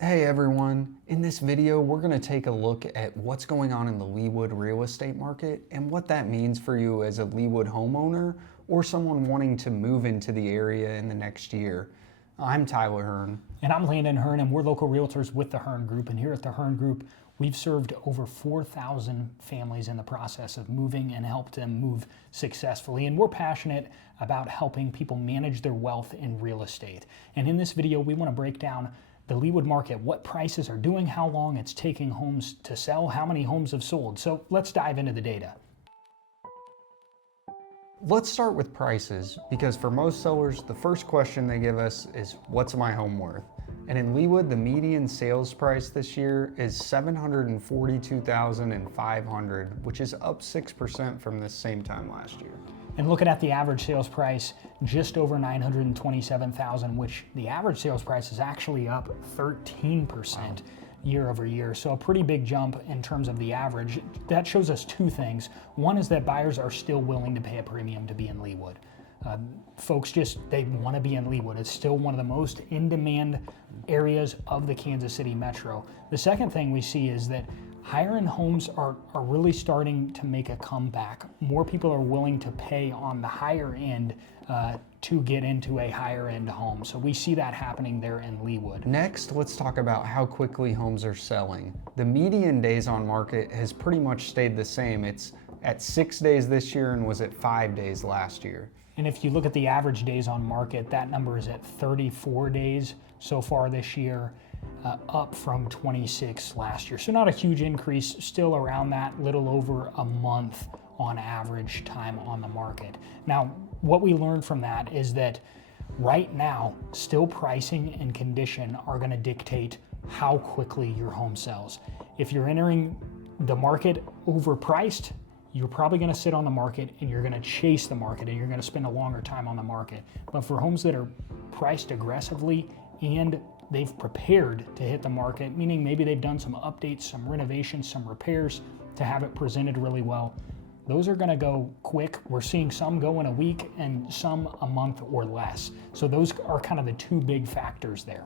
Hey everyone, in this video we're going to take a look at what's going on in the Leawood real estate market and what that means for you as a Leawood homeowner or someone wanting to move into the area in the next year. I'm Tyler Hearn. And I'm Landon Hearn, and we're local realtors with the Hearn Group. And here at the Hearn Group, we've served over 4,000 families in the process of moving and helped them move successfully. And we're passionate about helping people manage their wealth in real estate. And in this video, we want to break down the Leawood market, what prices are doing, how long it's taking homes to sell, how many homes have sold. So let's dive into the data. Let's start with prices, because for most sellers, the first question they give us is, what's my home worth? And in Leawood, the median sales price this year is $742,500, which is up 6% from this same time last year. And looking at the average sales price, just over $927,000, which the average sales price is actually up 13% year over year. So a pretty big jump in terms of the average. That shows us two things. One is that buyers are still willing to pay a premium to be in Leawood. Folks they want to be in Leawood. It's still one of the most in-demand areas of the Kansas City metro. The second thing we see is that higher-end homes are really starting to make a comeback. More people are willing to pay on the higher end to get into a higher-end home. So we see that happening there in Leawood. Next, let's talk about how quickly homes are selling. The median days on market has pretty much stayed the same. It's at 6 days this year and was at 5 days last year. And if you look at the average days on market, that number is at 34 days so far this year, up from 26 last year. So not a huge increase, still around that little over a month on average time on the market. Now, what we learned from that is that right now, still pricing and condition are going to dictate how quickly your home sells. If you're entering the market overpriced, you're probably going to sit on the market and you're going to chase the market and you're going to spend a longer time on the market. But for homes that are priced aggressively and they've prepared to hit the market, meaning maybe they've done some updates, some renovations, some repairs to have it presented really well, those are going to go quick. We're seeing some go in a week and some a month or less. So those are kind of the two big factors there.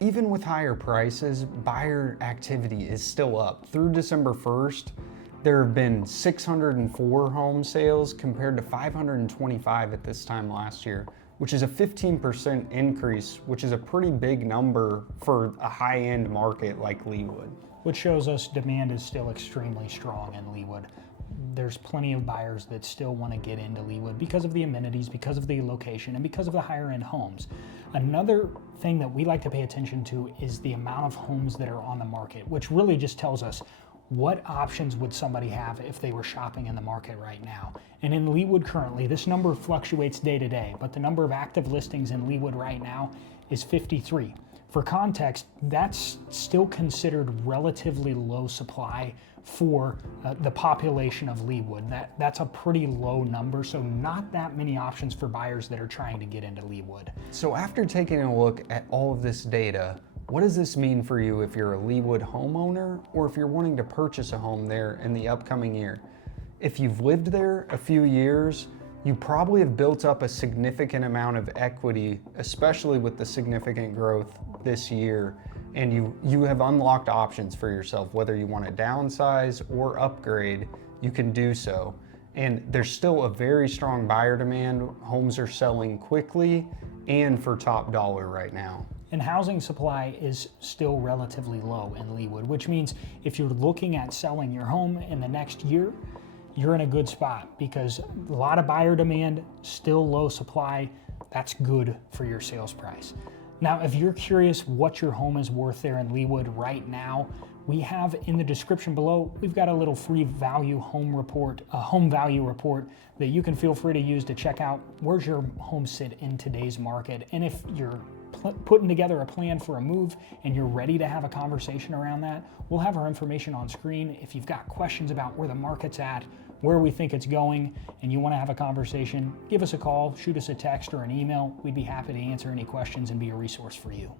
Even with higher prices, buyer activity is still up. Through December 1st, there have been 604 home sales compared to 525 at this time last year, which is a 15% increase, which is a pretty big number for a high-end market like Leawood. Which shows us demand is still extremely strong in Leawood. There's plenty of buyers that still want to get into Leawood because of the amenities, because of the location, and because of the higher-end homes. Another thing that we like to pay attention to is the amount of homes that are on the market, which really just tells us what options would somebody have if they were shopping in the market right now. And in Leawood currently, this number fluctuates day to day, but the number of active listings in Leawood right now is 53. For context, that's still considered relatively low supply for the population of Leawood. That's a pretty low number, so not that many options for buyers that are trying to get into Leawood. So after taking a look at all of this data, what does this mean for you if you're a Leawood homeowner or if you're wanting to purchase a home there in the upcoming year? If you've lived there a few years, you probably have built up a significant amount of equity, especially with the significant growth this year, and you have unlocked options for yourself. Whether you want to downsize or upgrade, you can do so. And there's still a very strong buyer demand. Homes are selling quickly and for top dollar right now. And housing supply is still relatively low in Leawood, which means if you're looking at selling your home in the next year, you're in a good spot because a lot of buyer demand, still low supply. That's good for your sales price. Now, if you're curious what your home is worth there in Leawood right now, we have in the description below, we've got a little free value home report, a home value report that you can feel free to use to check out where's your home sit in today's market. And if you're putting together a plan for a move and you're ready to have a conversation around that, we'll have our information on screen. If you've got questions about where the market's at, where we think it's going, and you want to have a conversation, give us a call, shoot us a text or an email. We'd be happy to answer any questions and be a resource for you.